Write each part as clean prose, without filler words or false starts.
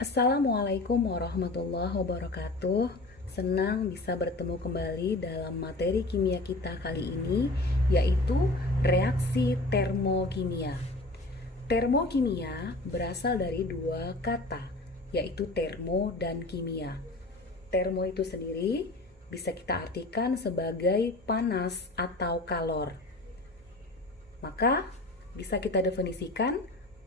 Assalamualaikum warahmatullahi wabarakatuh. Senang bisa bertemu kembali dalam materi kimia kita kali ini, yaitu reaksi termokimia. Termokimia berasal dari dua kata, yaitu termo dan kimia. Termo itu sendiri bisa kita artikan sebagai panas atau kalor. Maka bisa kita definisikan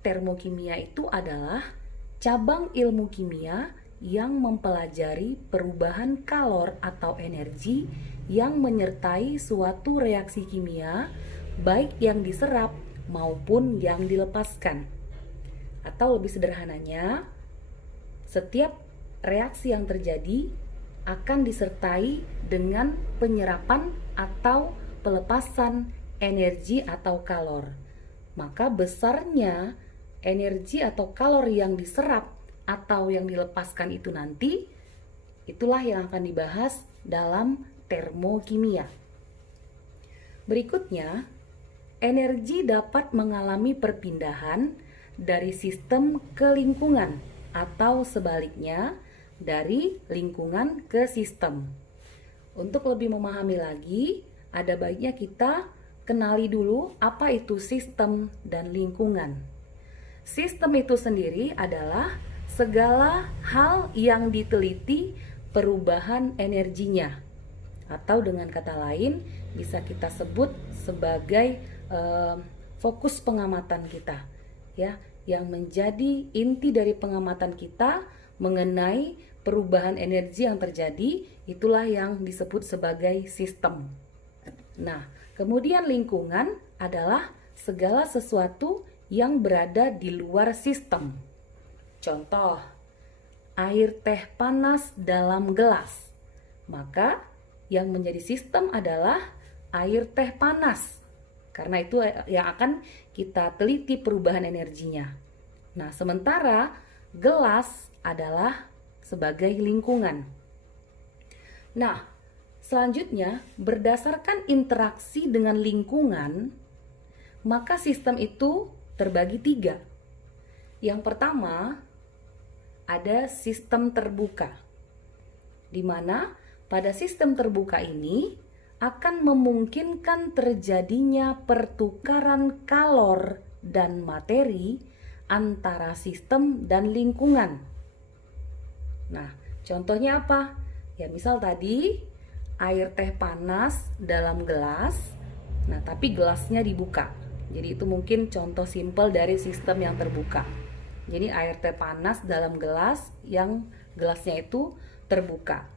termokimia itu adalah cabang ilmu kimia yang mempelajari perubahan kalor atau energi yang menyertai suatu reaksi kimia, baik yang diserap maupun yang dilepaskan. Atau lebih sederhananya, setiap reaksi yang terjadi akan disertai dengan penyerapan atau pelepasan energi atau kalor. Maka besarnya energi atau kalor yang diserap atau yang dilepaskan itu nanti, itulah yang akan dibahas dalam termokimia. Berikutnya, energi dapat mengalami perpindahan dari sistem ke lingkungan atau sebaliknya dari lingkungan ke sistem. Untuk lebih memahami lagi, ada baiknya kita kenali dulu apa itu sistem dan lingkungan. Sistem itu sendiri adalah segala hal yang diteliti perubahan energinya, atau dengan kata lain bisa kita sebut sebagai fokus pengamatan kita, ya, yang menjadi inti dari pengamatan kita mengenai perubahan energi yang terjadi, itulah yang disebut sebagai sistem. Nah, kemudian lingkungan adalah segala sesuatu yang berada di luar sistem. Contoh, air teh panas dalam gelas. Maka yang menjadi sistem adalah air teh panas, karena itu yang akan kita teliti perubahan energinya. Nah, sementara gelas adalah sebagai lingkungan. Nah, selanjutnya berdasarkan interaksi dengan lingkungan, maka sistem itu terbagi 3. Yang pertama, ada sistem terbuka, di mana pada sistem terbuka ini akan memungkinkan terjadinya pertukaran kalor dan materi antara sistem dan lingkungan. Nah, contohnya apa? Ya, misal tadi air teh panas dalam gelas, nah tapi gelasnya dibuka. Jadi itu mungkin contoh simpel dari sistem yang terbuka. Jadi air teh panas dalam gelas yang gelasnya itu terbuka.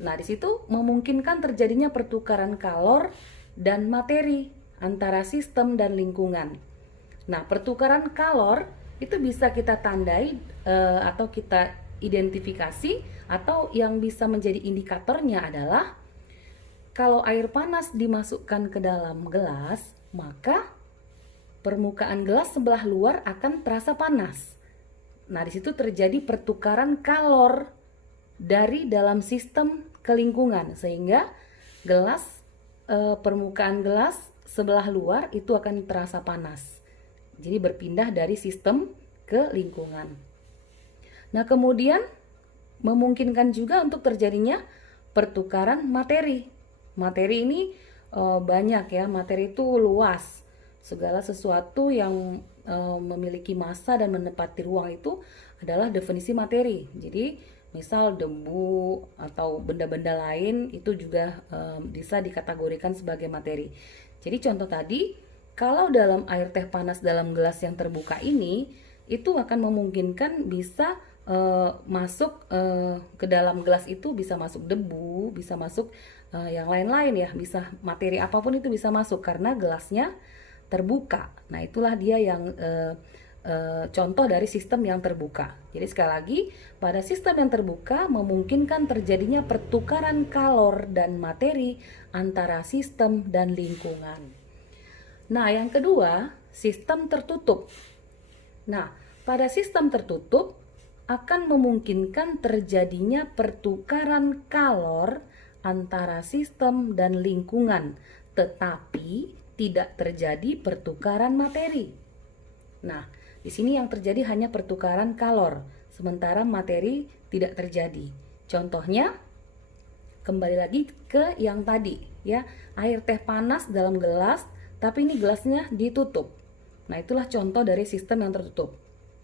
Nah, di situ memungkinkan terjadinya pertukaran kalor dan materi antara sistem dan lingkungan. Nah, pertukaran kalor itu bisa kita tandai atau kita identifikasi, atau yang bisa menjadi indikatornya adalah kalau air panas dimasukkan ke dalam gelas, maka permukaan gelas sebelah luar akan terasa panas. Nah, di situ terjadi pertukaran kalor dari dalam sistem ke lingkungan, sehingga gelas permukaan gelas sebelah luar itu akan terasa panas. Jadi berpindah dari sistem ke lingkungan. Nah, kemudian memungkinkan juga untuk terjadinya pertukaran materi. Materi ini banyak ya, materi itu luas. Segala sesuatu yang memiliki massa dan menempati ruang itu adalah definisi materi. Jadi misal debu atau benda-benda lain itu juga bisa dikategorikan sebagai materi. Jadi contoh tadi, kalau dalam air teh panas dalam gelas yang terbuka ini, itu akan memungkinkan bisa masuk ke dalam gelas itu, bisa masuk debu, bisa masuk yang lain-lain ya, bisa materi apapun itu bisa masuk karena gelasnya terbuka. Nah, itulah dia yang contoh dari sistem yang terbuka. Jadi sekali lagi, pada sistem yang terbuka memungkinkan terjadinya pertukaran kalor dan materi antara sistem dan lingkungan. Nah, yang kedua, sistem tertutup. Nah, pada sistem tertutup akan memungkinkan terjadinya pertukaran kalor antara sistem dan lingkungan, tetapi tidak terjadi pertukaran materi. Nah, di sini yang terjadi hanya pertukaran kalor, sementara materi tidak terjadi. Contohnya, kembali lagi ke yang tadi ya, air teh panas dalam gelas tapi ini gelasnya ditutup. Nah, itulah contoh dari sistem yang tertutup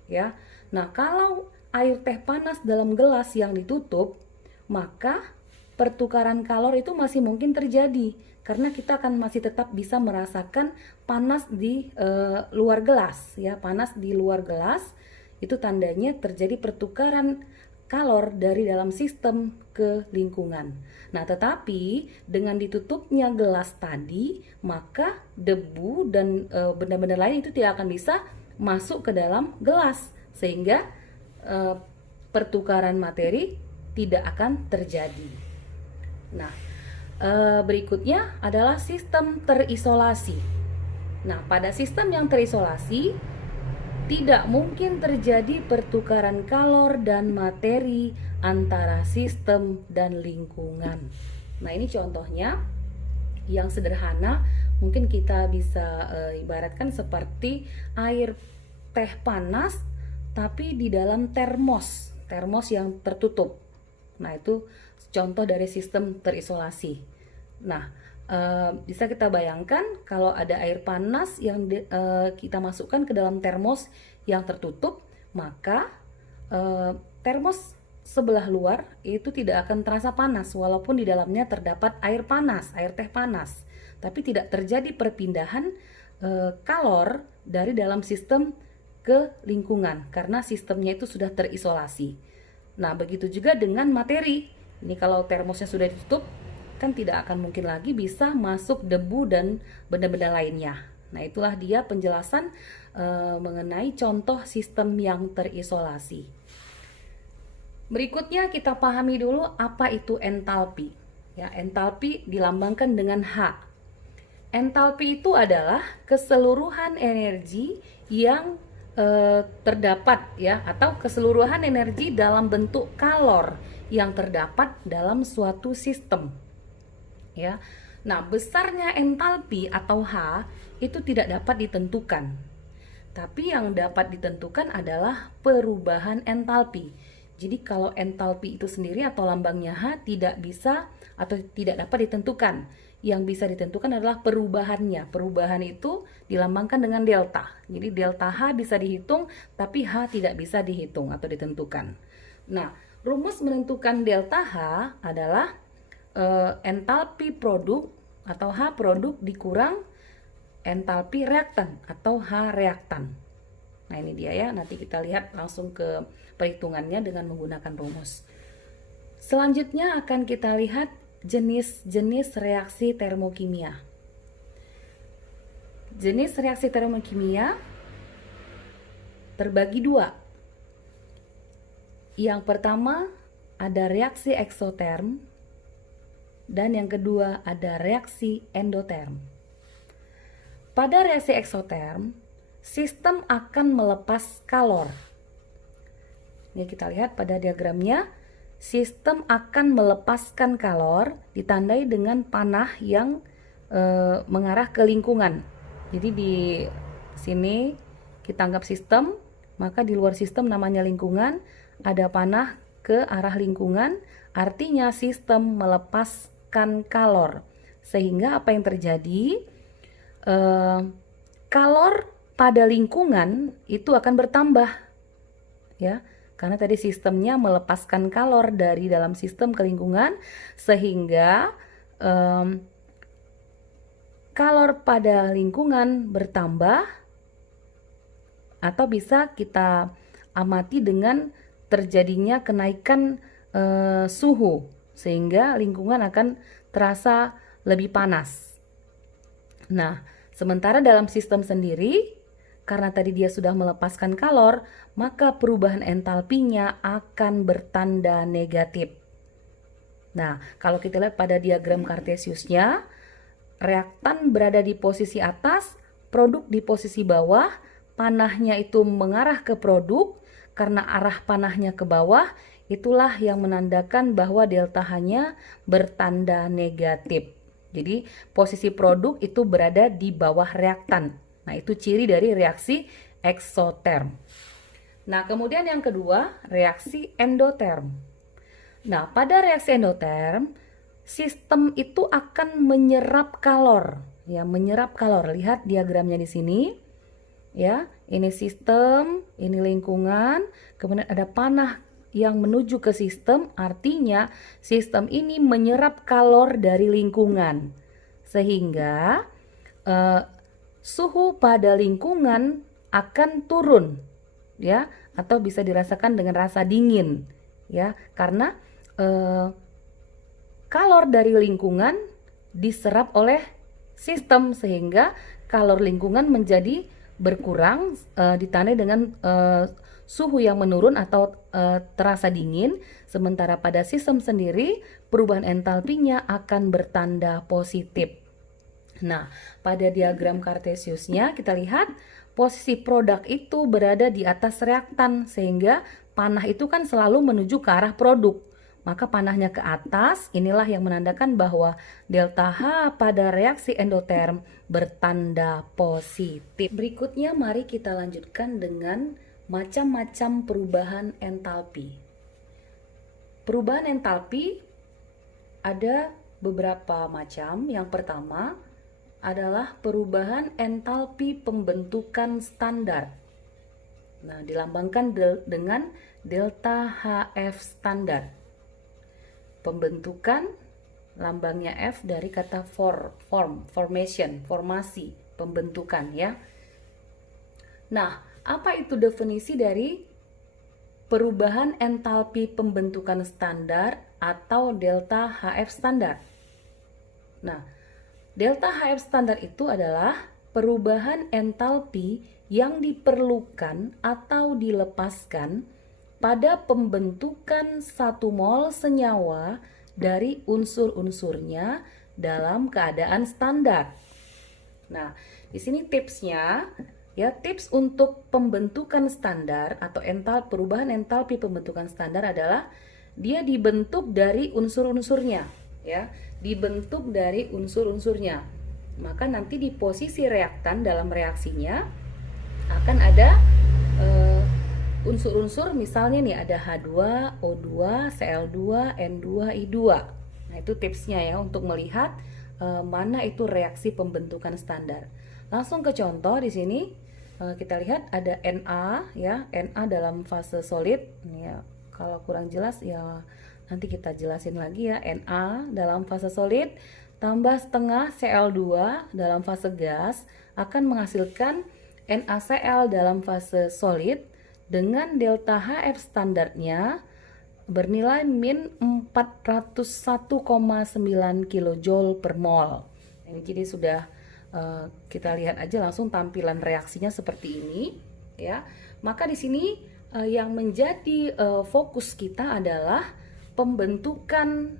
ya. Nah, kalau air teh panas dalam gelas yang ditutup, maka pertukaran kalor itu masih mungkin terjadi karena kita akan masih tetap bisa merasakan panas di luar gelas ya. Panas di luar gelas itu tandanya terjadi pertukaran kalor dari dalam sistem ke lingkungan. Nah, tetapi dengan ditutupnya gelas tadi, maka debu dan benda-benda lain itu tidak akan bisa masuk ke dalam gelas, sehingga pertukaran materi tidak akan terjadi. Nah, berikutnya adalah sistem terisolasi. Nah, pada sistem yang terisolasi, tidak mungkin terjadi pertukaran kalor dan materi antara sistem dan lingkungan. Nah, ini contohnya yang sederhana, mungkin kita bisa ibaratkan seperti air teh panas tapi di dalam termos yang tertutup. Nah, itu contoh dari sistem terisolasi. Nah, bisa kita bayangkan kalau ada air panas yang kita masukkan ke dalam termos yang tertutup, maka termos sebelah luar itu tidak akan terasa panas walaupun di dalamnya terdapat air panas, air teh panas, tapi tidak terjadi perpindahan kalor dari dalam sistem ke lingkungan karena sistemnya itu sudah terisolasi. Nah, begitu juga dengan materi. Ini kalau termosnya sudah ditutup, kan tidak akan mungkin lagi bisa masuk debu dan benda-benda lainnya. Nah, itulah dia penjelasan mengenai contoh sistem yang terisolasi. Berikutnya kita pahami dulu apa itu entalpi. Ya, entalpi dilambangkan dengan H. Entalpi itu adalah keseluruhan energi yang terdapat ya, atau keseluruhan energi dalam bentuk kalor yang terdapat dalam suatu sistem. Ya. Nah, besarnya entalpi atau H itu tidak dapat ditentukan. Tapi yang dapat ditentukan adalah perubahan entalpi. Jadi kalau entalpi itu sendiri atau lambangnya H tidak bisa atau tidak dapat ditentukan. Yang bisa ditentukan adalah perubahannya. Perubahan itu dilambangkan dengan delta. Jadi delta H bisa dihitung, tapi H tidak bisa dihitung atau ditentukan. Nah, rumus menentukan delta H adalah entalpi produk atau H produk dikurang entalpi reaktan atau H reaktan. Nah, ini dia ya, nanti kita lihat langsung ke perhitungannya dengan menggunakan rumus. Selanjutnya akan kita lihat jenis-jenis reaksi termokimia. Jenis reaksi termokimia terbagi dua. Yang pertama ada reaksi eksoterm dan yang kedua ada reaksi endoterm. Pada reaksi eksoterm, sistem akan melepas kalor. Ini kita lihat pada diagramnya, sistem akan melepaskan kalor ditandai dengan panah yang mengarah ke lingkungan. Jadi di sini kita anggap sistem, maka di luar sistem namanya lingkungan, ada panah ke arah lingkungan, artinya sistem melepaskan kalor. Sehingga apa yang terjadi? Kalor pada lingkungan itu akan bertambah, ya, karena tadi sistemnya melepaskan kalor dari dalam sistem ke lingkungan, sehingga kalor pada lingkungan bertambah, atau bisa kita amati dengan terjadinya kenaikan suhu, sehingga lingkungan akan terasa lebih panas. Nah, sementara dalam sistem sendiri, karena tadi dia sudah melepaskan kalor, maka perubahan entalpinya akan bertanda negatif. Nah, kalau kita lihat pada diagram Cartesiusnya, reaktan berada di posisi atas, produk di posisi bawah, panahnya itu mengarah ke produk, karena arah panahnya ke bawah, itulah yang menandakan bahwa delta H-nya bertanda negatif. Jadi posisi produk itu berada di bawah reaktan. Nah, itu ciri dari reaksi eksoterm. Nah, kemudian yang kedua, reaksi endoterm. Nah, pada reaksi endoterm, sistem itu akan menyerap kalor, ya, menyerap kalor. Lihat diagramnya di sini. Ya, ini sistem, ini lingkungan, kemudian ada panah yang menuju ke sistem, artinya sistem ini menyerap kalor dari lingkungan. Sehingga suhu pada lingkungan akan turun, ya, atau bisa dirasakan dengan rasa dingin, ya, karena kalor dari lingkungan diserap oleh sistem sehingga kalor lingkungan menjadi berkurang ditandai dengan suhu yang menurun atau terasa dingin, sementara pada sistem sendiri perubahan entalpinya akan bertanda positif. Nah, pada diagram Cartesiusnya kita lihat posisi produk itu berada di atas reaktan sehingga panah itu kan selalu menuju ke arah produk. Maka panahnya ke atas, inilah yang menandakan bahwa delta H pada reaksi endoterm bertanda positif. Berikutnya mari kita lanjutkan dengan macam-macam perubahan entalpi. Perubahan entalpi ada beberapa macam. Yang pertama adalah perubahan entalpi pembentukan standar. Nah, dilambangkan dengan delta HF standar. Pembentukan lambangnya F dari kata formation, formasi, pembentukan, ya. Nah, apa itu definisi dari perubahan entalpi pembentukan standar atau delta HF standar? Nah, delta HF standar itu adalah perubahan entalpi yang diperlukan atau dilepaskan pada pembentukan 1 mol senyawa dari unsur-unsurnya dalam keadaan standar. Nah, di sini tipsnya, ya, tips untuk pembentukan standar atau perubahan entalpi pembentukan standar adalah dia dibentuk dari unsur-unsurnya, ya, dibentuk dari unsur-unsurnya. Maka nanti di posisi reaktan dalam reaksinya akan ada unsur-unsur, misalnya nih ada H2O2, Cl2, N2, I2. Nah, itu tipsnya ya untuk melihat mana itu reaksi pembentukan standar. Langsung ke contoh di sini kita lihat ada Na, ya, Na dalam fase solid. Ya, kalau kurang jelas ya nanti kita jelasin lagi ya. Na dalam fase solid tambah setengah Cl2 dalam fase gas akan menghasilkan NaCl dalam fase solid dengan delta HF standarnya bernilai min 401,9 kJ per mol. Ini jadi sudah kita lihat aja langsung tampilan reaksinya seperti ini, ya. Maka di sini yang menjadi fokus kita adalah pembentukan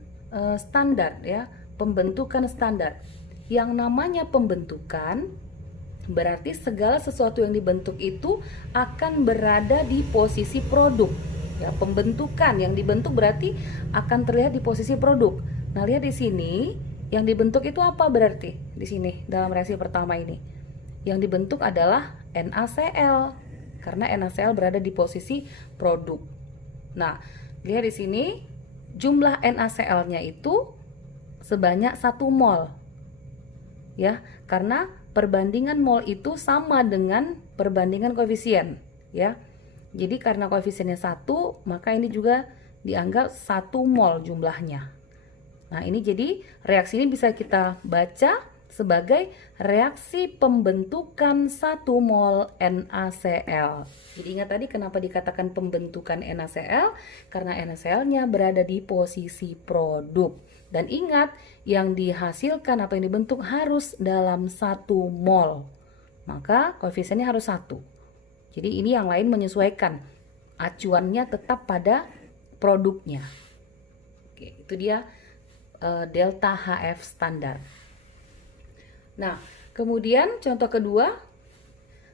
standar, ya, pembentukan standar. Yang namanya pembentukan berarti segala sesuatu yang dibentuk itu akan berada di posisi produk. Ya, pembentukan yang dibentuk berarti akan terlihat di posisi produk. Nah, lihat di sini, yang dibentuk itu apa berarti? Di sini dalam reaksi pertama ini. Yang dibentuk adalah NaCl karena NaCl berada di posisi produk. Nah, lihat di sini jumlah NaCl-nya itu sebanyak 1 mol. Ya, karena perbandingan mol itu sama dengan perbandingan koefisien, ya. Jadi karena koefisiennya 1, maka ini juga dianggap 1 mol jumlahnya. Nah, ini jadi reaksi ini bisa kita baca sebagai reaksi pembentukan 1 mol NaCl. Jadi ingat tadi kenapa dikatakan pembentukan NaCl? Karena NaCl-nya berada di posisi produk. Dan ingat, yang dihasilkan atau yang dibentuk harus dalam 1 mol. Maka koefisiennya harus 1. Jadi ini yang lain menyesuaikan. Acuannya tetap pada produknya. Oke, itu dia delta HF standar. Nah, kemudian contoh kedua,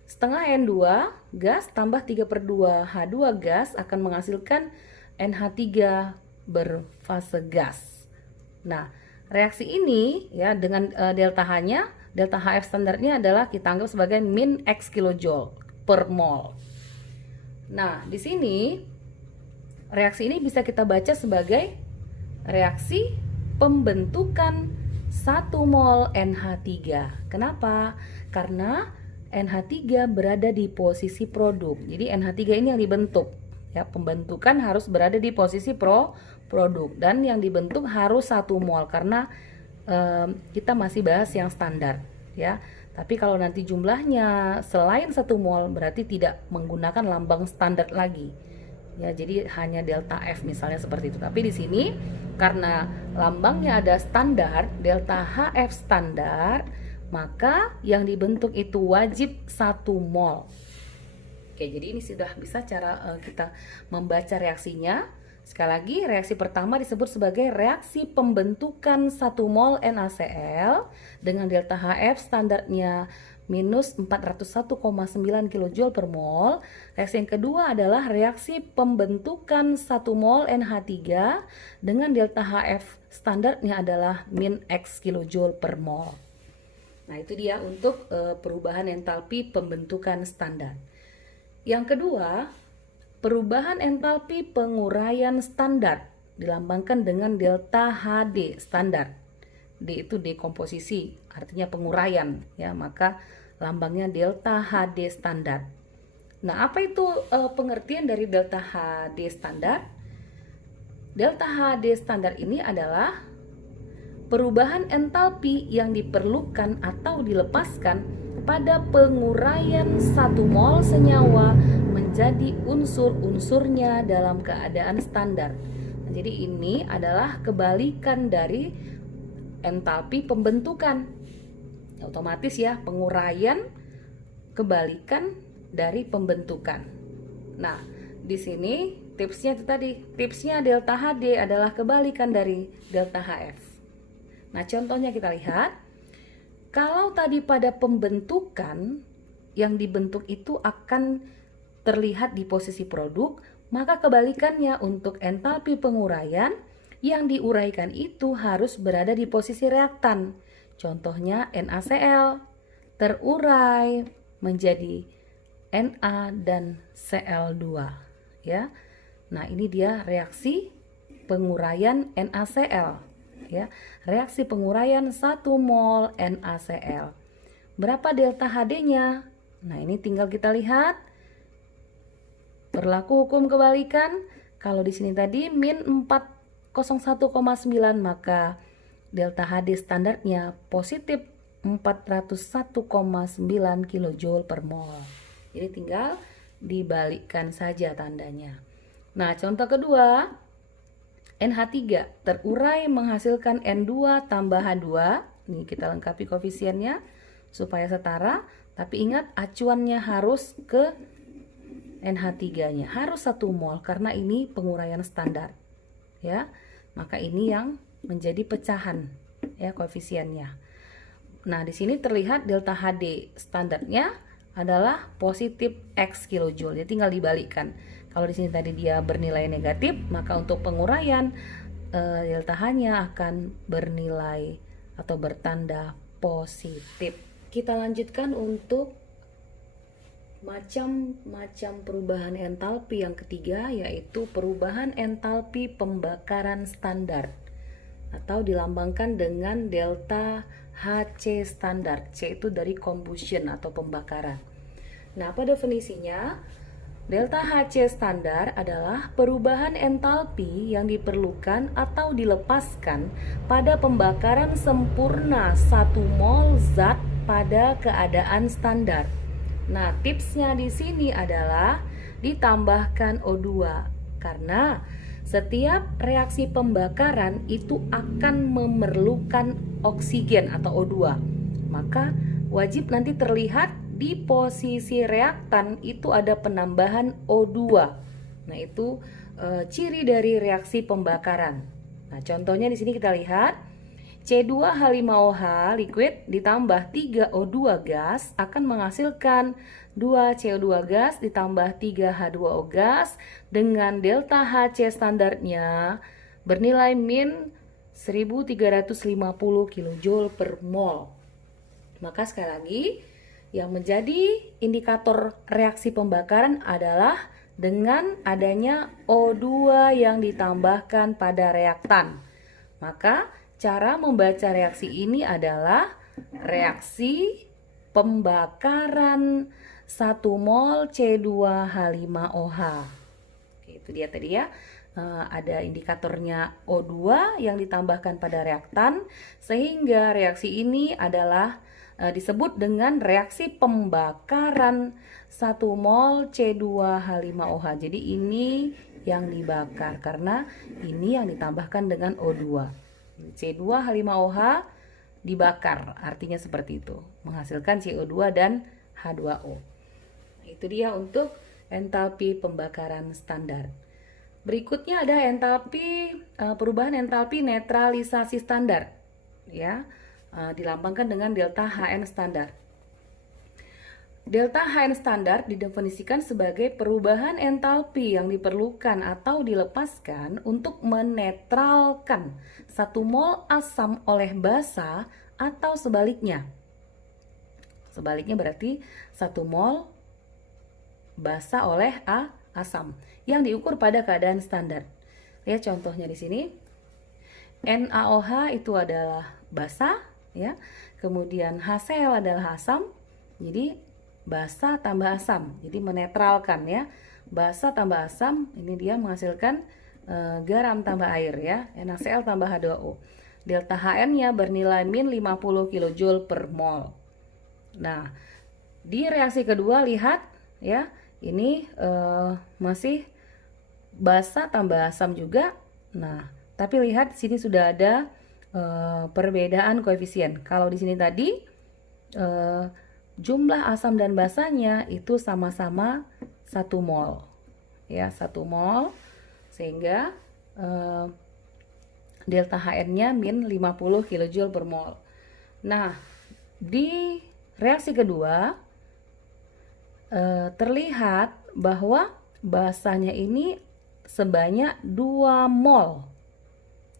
setengah N2 gas tambah 3/2 H2 gas akan menghasilkan NH3 berfase gas. Nah, reaksi ini ya dengan delta H-nya, delta HF standarnya adalah kita anggap sebagai min X kilojoule per mol. Nah, di sini reaksi ini bisa kita baca sebagai reaksi pembentukan 1 mol NH3. Kenapa? Karena NH3 berada di posisi produk. Jadi NH3 ini yang dibentuk. Ya, pembentukan harus berada di posisi produk, dan yang dibentuk harus 1 mol karena kita masih bahas yang standar, ya. Tapi kalau nanti jumlahnya selain 1 mol berarti tidak menggunakan lambang standar lagi. Ya, jadi hanya delta F misalnya seperti itu. Tapi di sini karena lambangnya ada standar, delta HF standar, maka yang dibentuk itu wajib 1 mol. Oke, jadi ini sudah bisa cara kita membaca reaksinya. Sekali lagi, reaksi pertama disebut sebagai reaksi pembentukan 1 mol NaCl dengan delta HF standarnya minus 401,9 kJ per mol. Reaksi yang kedua adalah reaksi pembentukan 1 mol NH3 dengan delta HF standarnya adalah min X kJ per mol. Nah, itu dia untuk perubahan entalpi pembentukan standar. Yang kedua, perubahan entalpi penguraian standar dilambangkan dengan delta HD standar. D itu dekomposisi, artinya penguraian, ya, maka lambangnya delta HD standar. Nah, apa itu pengertian dari delta HD standar? Delta HD standar ini adalah perubahan entalpi yang diperlukan atau dilepaskan pada penguraian 1 mol senyawa menjadi unsur-unsurnya dalam keadaan standar. Nah, jadi ini adalah kebalikan dari entalpi pembentukan. Otomatis ya, penguraian kebalikan dari pembentukan. Nah, di sini tipsnya itu tadi. Tipsnya delta HD adalah kebalikan dari delta HF. Nah, contohnya kita lihat. Kalau tadi pada pembentukan yang dibentuk itu akan terlihat di posisi produk, maka kebalikannya untuk entalpi penguraian yang diuraikan itu harus berada di posisi reaktan. Contohnya NaCl terurai menjadi Na dan Cl2, ya. Nah, ini dia reaksi penguraian NaCl, ya. Reaksi penguraian 1 mol NaCl. Berapa delta HD-nya? Nah, ini tinggal kita lihat. Berlaku hukum kebalikan. Kalau di sini tadi min 401,9, maka delta HD standarnya positif 401,9 kJ per mol. Jadi tinggal dibalikkan saja tandanya. Nah, contoh kedua, NH3 terurai menghasilkan N2 tambah H2. Ini kita lengkapi koefisiennya supaya setara, tapi ingat acuannya harus ke NH3-nya, harus 1 mol karena ini penguraian standar. Ya. Maka ini yang menjadi pecahan, ya, koefisiennya. Nah, di sini terlihat delta HD standarnya adalah positif X kilojoule. Jadi tinggal dibalikkan. Kalau di sini tadi dia bernilai negatif, maka untuk penguraian delta H-nya akan bernilai atau bertanda positif. Kita lanjutkan untuk macam-macam perubahan entalpi yang ketiga, yaitu perubahan entalpi pembakaran standar atau dilambangkan dengan delta HC standar. C itu dari combustion atau pembakaran. Nah, apa definisinya? Delta HC standar adalah perubahan entalpi yang diperlukan atau dilepaskan pada pembakaran sempurna 1 mol zat pada keadaan standar. Nah, tipsnya di sini adalah ditambahkan O2 karena setiap reaksi pembakaran itu akan memerlukan oksigen atau O2. Maka wajib nanti terlihat di posisi reaktan itu ada penambahan O2. Nah, itu ciri dari reaksi pembakaran. Nah, contohnya di sini kita lihat C2H5OH liquid ditambah 3O2 gas akan menghasilkan 2 CO2 gas ditambah 3H2O gas dengan delta HC standarnya bernilai min 1350 kJ per mol. Maka sekali lagi, yang menjadi indikator reaksi pembakaran adalah dengan adanya O2 yang ditambahkan pada reaktan. Maka cara membaca reaksi ini adalah reaksi pembakaran 1 mol C2H5OH. Itu dia tadi ya. Ada indikatornya O2 yang ditambahkan pada reaktan, sehingga reaksi ini adalah disebut dengan reaksi pembakaran 1 mol C2H5OH. Jadi ini yang dibakar karena ini yang ditambahkan dengan O2. C2H5OH dibakar, artinya seperti itu, menghasilkan CO2 dan H2O. Itu dia untuk entalpi pembakaran standar. Berikutnya ada entalpi perubahan entalpi netralisasi standar, ya, dilambangkan dengan delta Hn standar. Delta Hn standar didefinisikan sebagai perubahan entalpi yang diperlukan atau dilepaskan untuk menetralkan 1 mol asam oleh basa atau sebaliknya. Sebaliknya berarti 1 mol basa oleh asam yang diukur pada keadaan standar. Lihat contohnya di sini. NaOH itu adalah basa, ya. Kemudian HCl adalah asam. Jadi basa tambah asam, jadi menetralkan ya. Basa tambah asam, ini dia menghasilkan garam tambah air ya, NaCl tambah H2O. Delta Hn-nya bernilai min 50 kJ per mol. Nah, di reaksi kedua lihat ya, ini masih basa tambah asam juga. Nah, tapi lihat di sini sudah ada perbedaan koefisien. Kalau di sini tadi jumlah asam dan basanya itu sama-sama 1 mol. Ya, 1 mol, sehingga delta Hn-nya min 50 kJ per mol. Nah, di reaksi kedua terlihat bahwa basanya ini sebanyak 2 mol.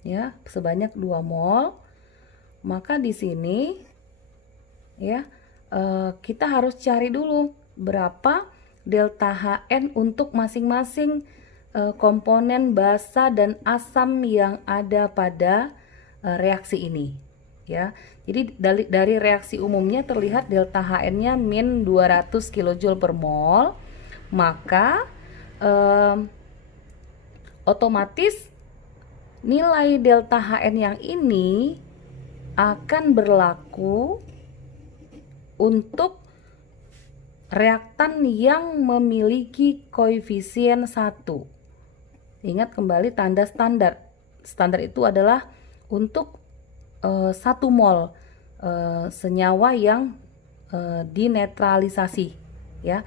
Ya, sebanyak 2 mol. Maka di sini ya, kita harus cari dulu berapa delta Hn untuk masing-masing komponen basa dan asam yang ada pada reaksi ini ya. Jadi dari reaksi umumnya terlihat delta Hn-nya min 200 kJ per mol, maka otomatis nilai delta Hn yang ini akan berlaku untuk reaktan yang memiliki koefisien 1. Ingat kembali tanda standar. Standar itu adalah untuk 1 mol senyawa yang dinetralisasi ya.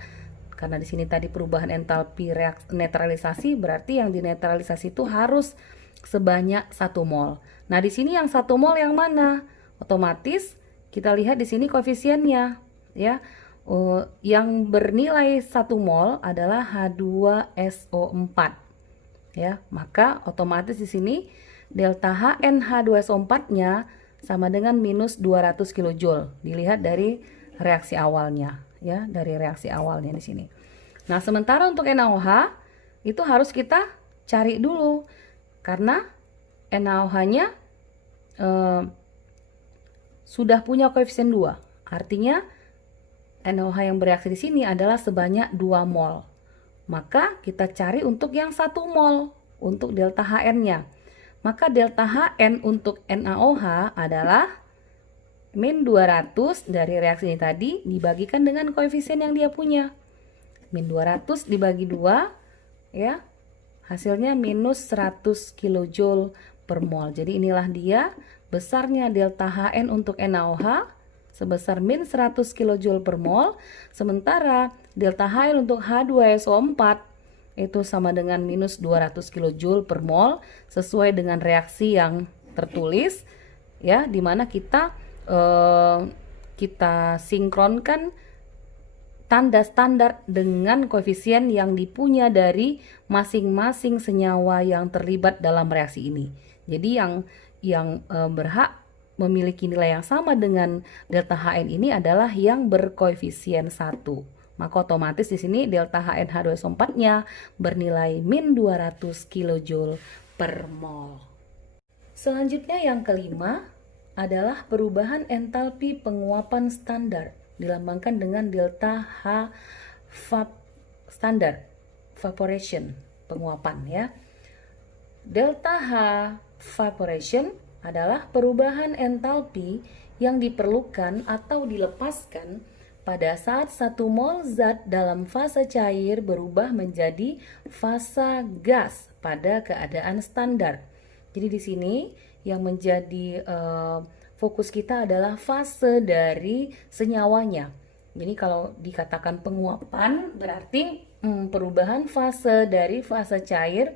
Karena di sini tadi perubahan entalpi netralisasi, berarti yang dinetralisasi itu harus sebanyak 1 mol. Nah, di sini yang 1 mol yang mana? Otomatis kita lihat di sini koefisiennya ya. Yang bernilai 1 mol adalah H2SO4 ya. Maka otomatis di sini delta Hn H2SO4-nya sama dengan minus 200 kJ. Dilihat dari reaksi awalnya ya, dari reaksi awalnya di sini. Nah, sementara untuk NaOH itu harus kita cari dulu karena NaOH-nya sudah punya koefisien 2. Artinya NaOH yang bereaksi di sini adalah sebanyak 2 mol. Maka kita cari untuk yang 1 mol untuk delta Hn-nya. Maka delta Hn untuk NaOH adalah min 200 dari reaksi ini tadi dibagikan dengan koefisien yang dia punya. Min 200 dibagi 2 ya. Hasilnya minus 100 kJ per mol. Jadi inilah dia besarnya delta Hn untuk NaOH sebesar min 100 kJ per mol. Sementara delta Hn untuk H2SO4 itu sama dengan minus 200 kJ per mol sesuai dengan reaksi yang tertulis ya, dimana kita sinkronkan tanda standar dengan koefisien yang dipunya dari masing-masing senyawa yang terlibat dalam reaksi ini. Jadi yang berhak memiliki nilai yang sama dengan delta Hn ini adalah yang berkoefisien 1. Maka otomatis di sini delta HNH2SO4-nya bernilai min 200 kJ per mol. Selanjutnya yang kelima adalah perubahan entalpi penguapan standar, dilambangkan dengan delta H standar, evaporation, penguapan ya. Delta H evaporation adalah perubahan entalpi yang diperlukan atau dilepaskan pada saat 1 mol zat dalam fase cair berubah menjadi fase gas pada keadaan standar. Jadi di sini yang menjadi fokus kita adalah fase dari senyawanya. Jadi kalau dikatakan penguapan berarti perubahan fase dari fase cair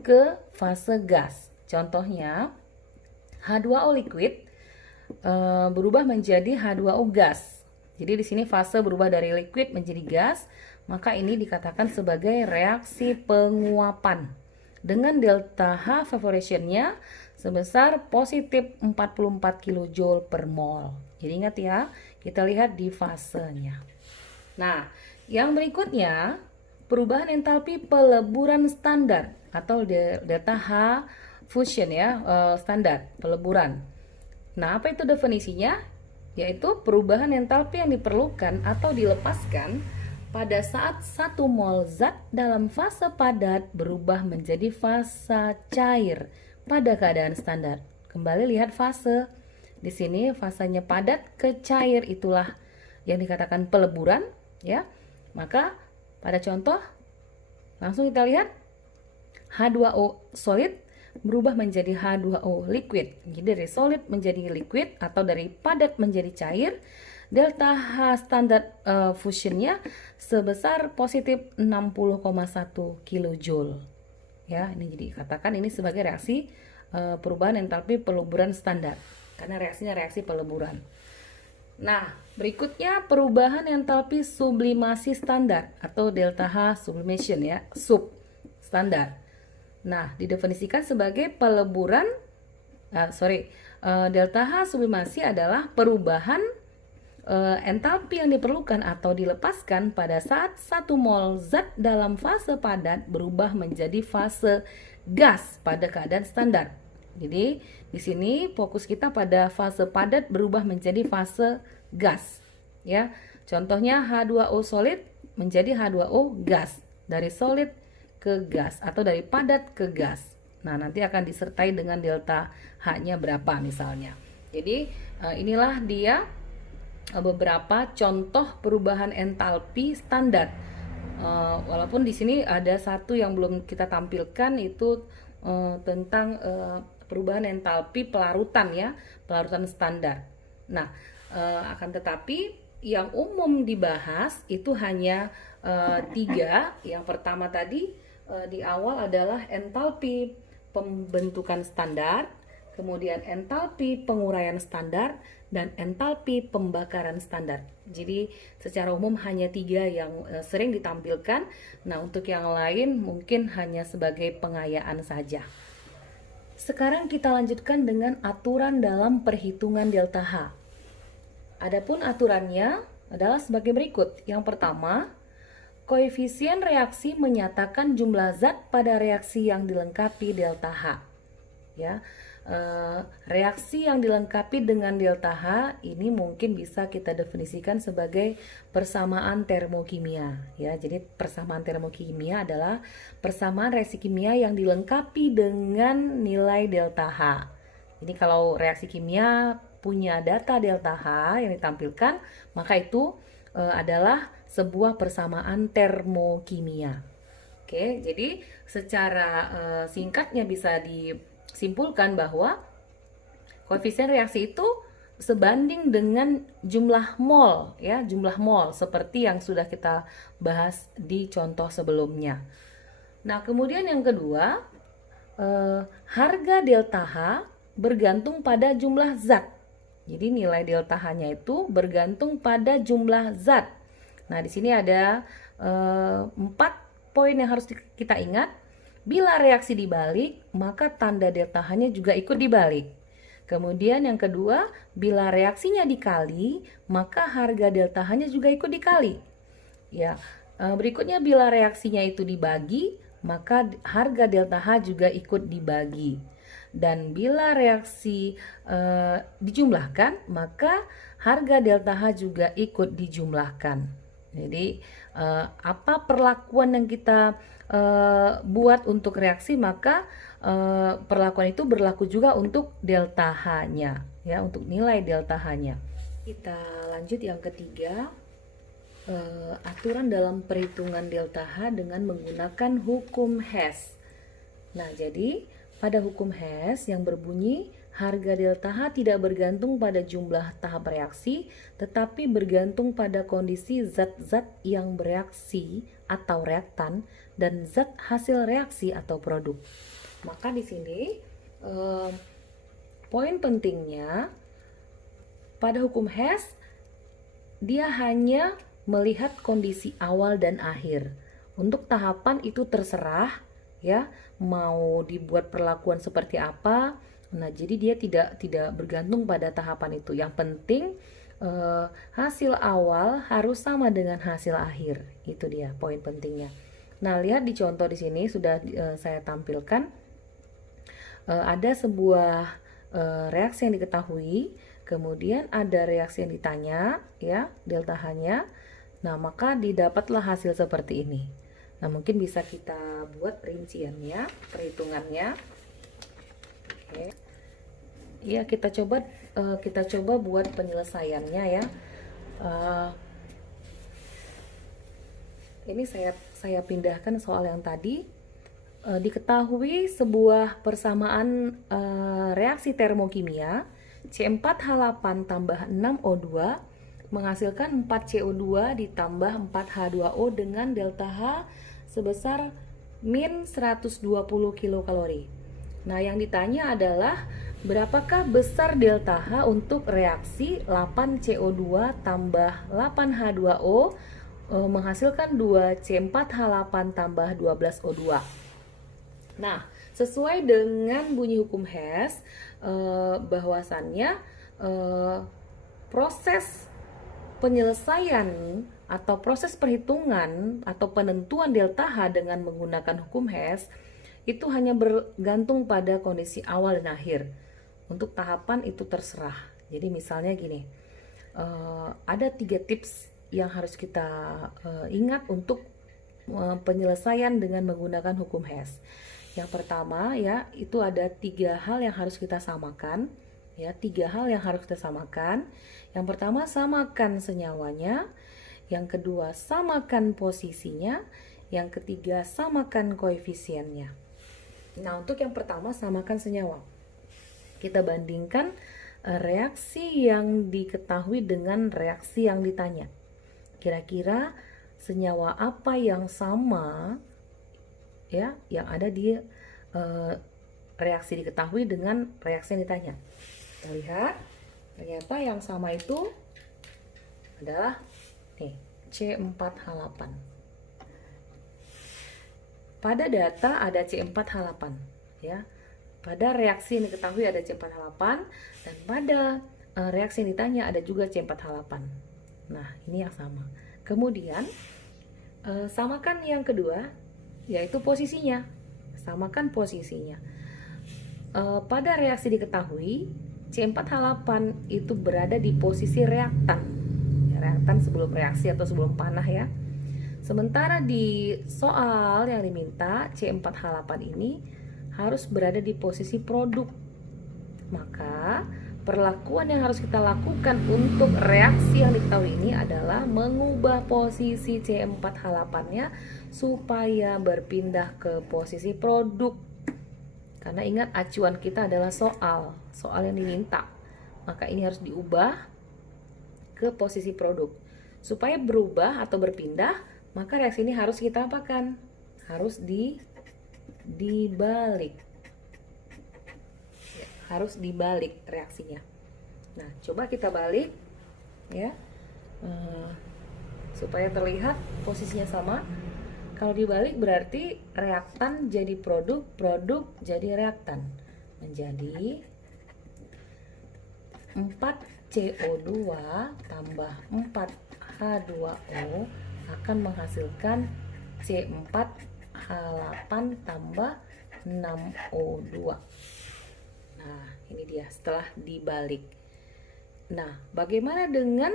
ke fase gas. Contohnya H2O liquid berubah menjadi H2O gas. Jadi di sini fase berubah dari liquid menjadi gas, maka ini dikatakan sebagai reaksi penguapan dengan delta H evaporation-nya sebesar positif 44 kJ per mol. Jadi ingat ya, kita lihat di fasenya. Nah, yang berikutnya perubahan entalpi peleburan standar atau delta H fusion ya, standar peleburan. Nah, apa itu definisinya? Yaitu perubahan entalpi yang diperlukan atau dilepaskan pada saat 1 mol zat dalam fase padat berubah menjadi fase cair pada keadaan standar. Kembali lihat fase. Di sini fasenya padat ke cair, itulah yang dikatakan peleburan ya. Maka pada contoh langsung kita lihat H2O solid berubah menjadi H2O liquid. Jadi dari solid menjadi liquid atau dari padat menjadi cair. Delta H standar fusionnya sebesar positif 60,1 kJ. Ya, ini jadi katakan ini sebagai reaksi perubahan entalpi peleburan standar karena reaksinya reaksi peleburan. Nah, berikutnya perubahan entalpi sublimasi standar atau delta H sublimation ya, sub standar. Nah, didefinisikan sebagai peleburan delta H sublimasi adalah perubahan entalpi yang diperlukan atau dilepaskan pada saat 1 mol zat dalam fase padat berubah menjadi fase gas pada keadaan standar. Jadi di sini fokus kita pada fase padat berubah menjadi fase gas ya. Contohnya H2O solid menjadi H2O gas, dari solid ke gas atau dari padat ke gas. Nah, nanti akan disertai dengan delta H-nya berapa misalnya. Jadi inilah dia beberapa contoh perubahan entalpi standar. Walaupun di sini ada satu yang belum kita tampilkan, itu tentang perubahan entalpi pelarutan ya, pelarutan standar. Nah, akan tetapi yang umum dibahas itu hanya 3. Yang pertama tadi di awal adalah entalpi pembentukan standar, kemudian entalpi penguraian standar, dan entalpi pembakaran standar. Jadi secara umum hanya 3 yang sering ditampilkan. Nah, untuk yang lain mungkin hanya sebagai pengayaan saja. Sekarang kita lanjutkan dengan aturan dalam perhitungan delta H. Adapun aturannya adalah sebagai berikut. Yang pertama, koefisien reaksi menyatakan jumlah zat pada reaksi yang dilengkapi delta H. Ya, reaksi yang dilengkapi dengan delta H ini mungkin bisa kita definisikan sebagai persamaan termokimia. Ya, jadi persamaan termokimia adalah persamaan reaksi kimia yang dilengkapi dengan nilai delta H. Jadi kalau reaksi kimia punya data delta H yang ditampilkan, maka itu adalah sebuah persamaan termokimia. Oke, jadi secara singkatnya bisa disimpulkan bahwa koefisien reaksi itu sebanding dengan jumlah mol ya, jumlah mol seperti yang sudah kita bahas di contoh sebelumnya. Nah, kemudian yang kedua, harga delta H bergantung pada jumlah zat. Jadi nilai delta H-nya itu bergantung pada jumlah zat. Nah, di sini ada 4 poin yang harus kita ingat. Bila reaksi dibalik, maka tanda delta H-nya juga ikut dibalik. Kemudian yang kedua, bila reaksinya dikali, maka harga delta H-nya juga ikut dikali. Ya, berikutnya bila reaksinya itu dibagi, maka harga delta H juga ikut dibagi. Dan bila reaksi dijumlahkan, maka harga delta H juga ikut dijumlahkan. Jadi apa perlakuan yang kita buat untuk reaksi, maka perlakuan itu berlaku juga untuk delta H-nya, ya, untuk nilai delta H-nya. Kita lanjut yang ketiga, aturan dalam perhitungan delta H dengan menggunakan hukum Hess. Nah, jadi pada hukum Hess yang berbunyi harga delta H tidak bergantung pada jumlah tahap reaksi, tetapi bergantung pada kondisi zat-zat yang bereaksi atau reaktan dan zat hasil reaksi atau produk. Maka di sini poin pentingnya pada hukum Hess dia hanya melihat kondisi awal dan akhir. Untuk tahapan itu terserah, ya, mau dibuat perlakuan seperti apa. Nah, jadi dia tidak bergantung pada tahapan itu. Yang penting hasil awal harus sama dengan hasil akhir. Itu dia poin pentingnya. Nah, lihat di contoh di sini sudah saya tampilkan. Ada sebuah reaksi yang diketahui, kemudian ada reaksi yang ditanya, ya, delta H-nya. Nah, maka didapatlah hasil seperti ini. Nah, mungkin bisa kita buat rinciannya, perhitungannya. Oke. Ya, kita coba buat penyelesaiannya, ya. Ini saya pindahkan soal yang tadi. Diketahui sebuah persamaan reaksi termokimia C4H8 tambah 6O2 menghasilkan 4CO2 ditambah 4H2O dengan delta H sebesar min 120 kilokalori. Nah, yang ditanya adalah berapakah besar delta H untuk reaksi 8CO2 tambah 8H2O menghasilkan 2C4H8 tambah 12O2. Nah, sesuai dengan bunyi hukum Hess, bahwasannya proses penyelesaian atau proses perhitungan atau penentuan delta H dengan menggunakan hukum Hess itu hanya bergantung pada kondisi awal dan akhir. Untuk tahapan itu terserah. Jadi misalnya gini, ada 3 tips yang harus kita ingat untuk penyelesaian dengan menggunakan hukum Hess. Yang pertama, ya, itu ada 3 hal yang harus kita samakan. Ya, 3 hal yang harus kita samakan. Yang pertama, samakan senyawanya. Yang kedua, samakan posisinya. Yang ketiga, samakan koefisiennya. Nah, untuk yang pertama, samakan senyawa. Kita bandingkan reaksi yang diketahui dengan reaksi yang ditanya. Kira-kira senyawa apa yang sama, ya, yang ada di reaksi diketahui dengan reaksi yang ditanya. Kita lihat, ternyata yang sama itu adalah nih, C4H8. Pada data ada C4H8, ya. Pada reaksi yang diketahui ada C4H8 dan pada reaksi yang ditanya ada juga C4H8. Nah, ini yang sama. Kemudian samakan yang kedua, yaitu posisinya. Samakan posisinya. Pada reaksi diketahui C4H8 itu berada di posisi reaktan, ya, reaktan sebelum reaksi atau sebelum panah, ya. Sementara di soal yang diminta C4H8 ini harus berada di posisi produk. Maka perlakuan yang harus kita lakukan untuk reaksi yang diketahui ini adalah mengubah posisi C4H8-nya supaya berpindah ke posisi produk. Karena ingat, acuan kita adalah soal yang diminta. Maka ini harus diubah ke posisi produk. Supaya berubah atau berpindah, maka reaksi ini harus kita apakan? Harus dibalik. Ya, harus dibalik reaksinya. Nah, coba kita balik, ya, supaya terlihat posisinya sama. Kalau dibalik berarti reaktan jadi produk, produk jadi reaktan. Menjadi 4CO2 tambah 4H2O akan menghasilkan C4H8 tambah 6O2. Nah, ini dia setelah dibalik. Nah, bagaimana dengan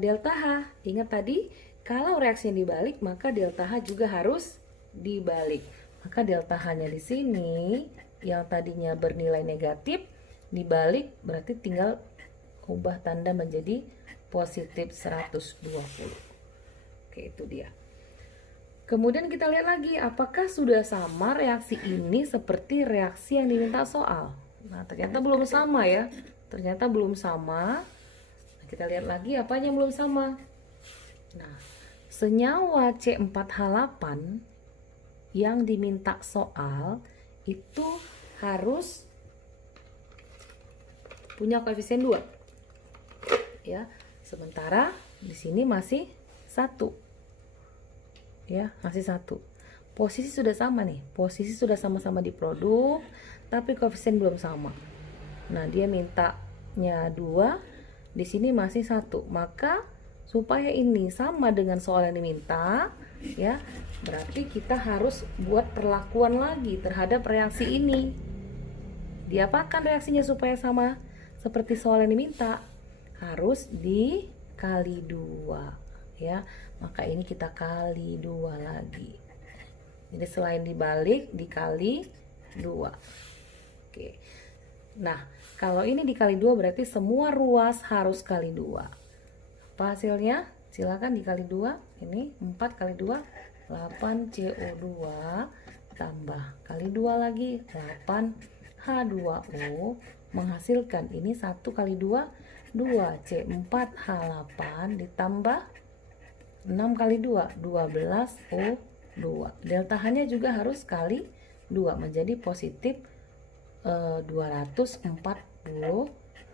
delta H? Ingat tadi, kalau reaksi yang dibalik, maka delta H juga harus dibalik. Maka delta H-nya di sini yang tadinya bernilai negatif dibalik, berarti tinggal ubah tanda menjadi positif 120. Oke, itu dia. Kemudian kita lihat lagi, apakah sudah sama reaksi ini seperti reaksi yang diminta soal? Nah, ternyata belum sama ya. Ternyata belum sama. Nah, kita lihat lagi apa yang belum sama. Nah, senyawa C4H8 yang diminta soal itu harus punya koefisien 2. Ya, sementara di sini masih 1. Ya, masih 1. Posisi sudah sama nih. Posisi sudah sama-sama di produk, tapi koefisien belum sama. Nah, dia mintanya 2, di sini masih 1. Maka supaya ini sama dengan soal yang diminta, ya, berarti kita harus buat perlakuan lagi terhadap reaksi ini. Diapakan reaksinya supaya sama seperti soal yang diminta? Harus dikali 2, ya. Maka ini kita kali 2 lagi. Jadi selain dibalik, dikali 2. Oke. Nah, kalau ini dikali 2 berarti semua ruas harus kali 2. Apa hasilnya? Silakan dikali 2. Ini 4 kali 2, 8 CO2 tambah kali 2 lagi 8 H2O menghasilkan ini 1 kali 2 2 C4H8 ditambah 6 kali 2 12O2. Delta H-nya juga harus kali 2 menjadi positif 240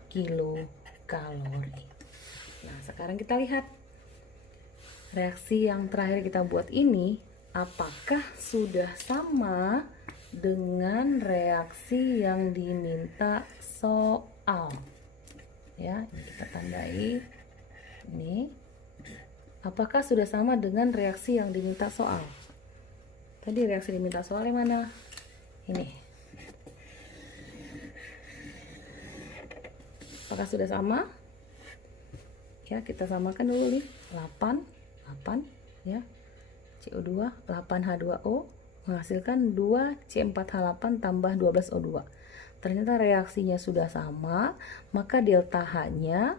kilokalori. Nah, sekarang kita lihat reaksi yang terakhir kita buat ini apakah sudah sama dengan reaksi yang diminta soal. Ya, kita tandai ini. Apakah sudah sama dengan reaksi yang diminta soal? Tadi reaksi diminta soal yang mana? Ini. Apakah sudah sama? Ya, kita samakan dulu nih. 8 ya. CO2 8H2O menghasilkan 2 C4H8 tambah 12O2. Ternyata reaksinya sudah sama, maka delta H-nya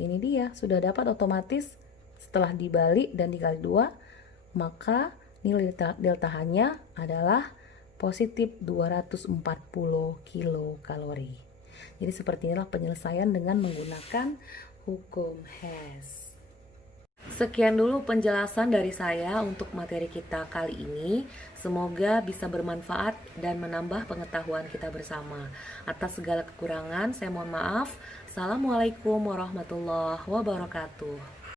ini dia sudah dapat otomatis setelah dibalik dan dikali 2, maka nilai delta H-nya adalah positif 240 kilokalori. Jadi seperti inilah penyelesaian dengan menggunakan hukum Hess. Sekian dulu penjelasan dari saya untuk materi kita kali ini. Semoga bisa bermanfaat dan menambah pengetahuan kita bersama. Atas segala kekurangan, saya mohon maaf. Assalamualaikum warahmatullahi wabarakatuh.